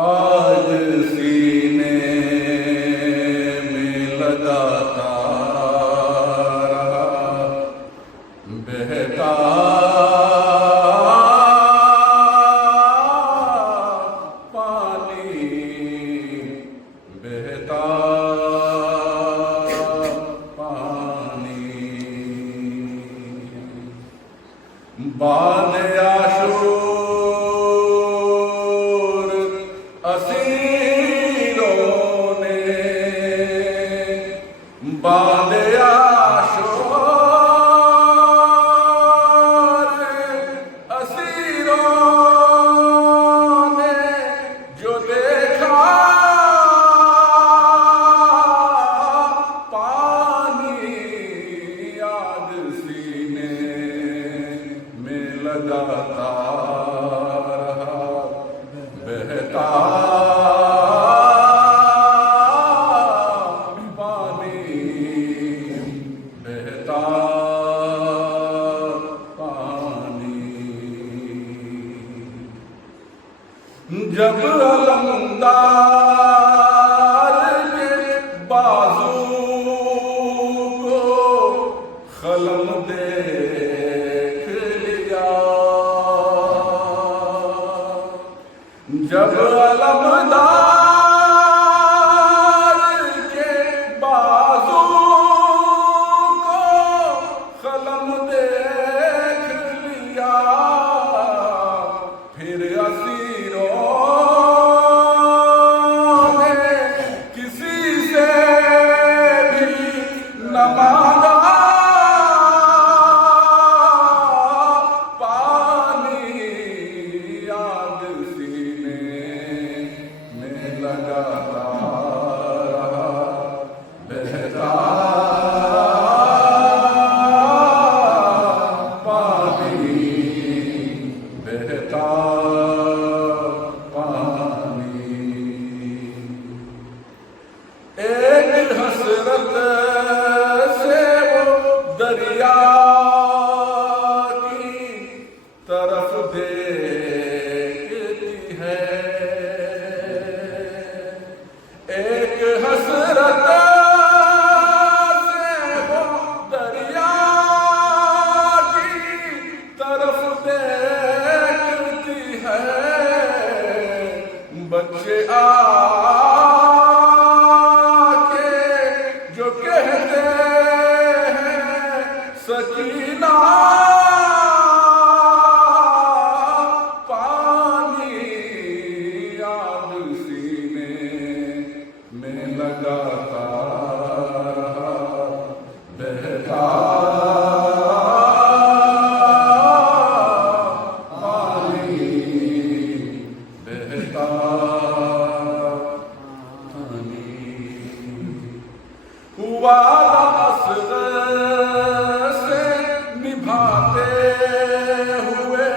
आज सीने में लगाता रहा बहता पानी, बहता पानी। बाल आशूर असीरों ने, बाल आशूर असीरों ने जो देखा पानी, आग सीने में लगाता रहा बहता पानी, बहता पानी। जब अलमदार के बाजू को खलम देख लिया, जब अलमदार के बाजू को खलम देख लिया, फिर असीरों ने किसी से भी न मांगा पानी, आग सीने में लगाता रहा बहता पानी, बहता पानी। एक हसरत से वो दरिया की तरफ देखती है, एक हसरत से वो दरिया की तरफ देखती है। बच्चे आके जो कहते हैं सकीना पानी, आग सीने में लगाता रहा बहता पानी, बहता पानी। वादा असग़र से निभाते हुए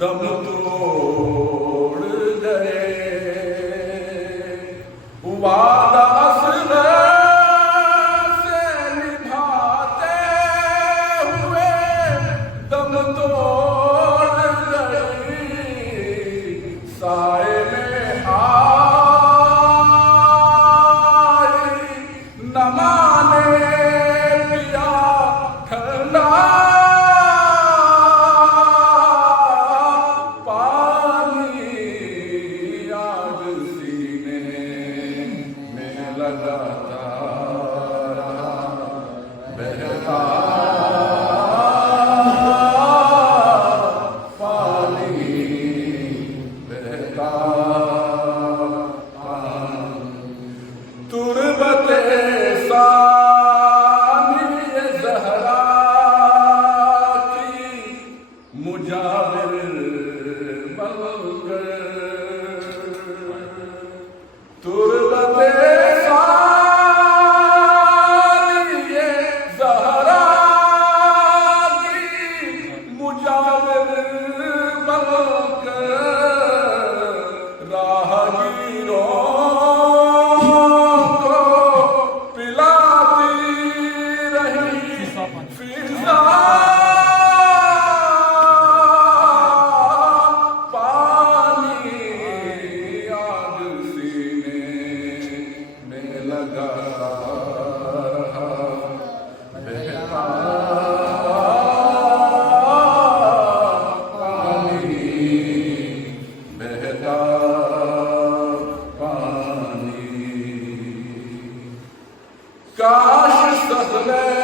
दम तोड़ गए, वादा असग़र से निभाते हुए दम तोड़ गए। साए में आई न माने लाश सहले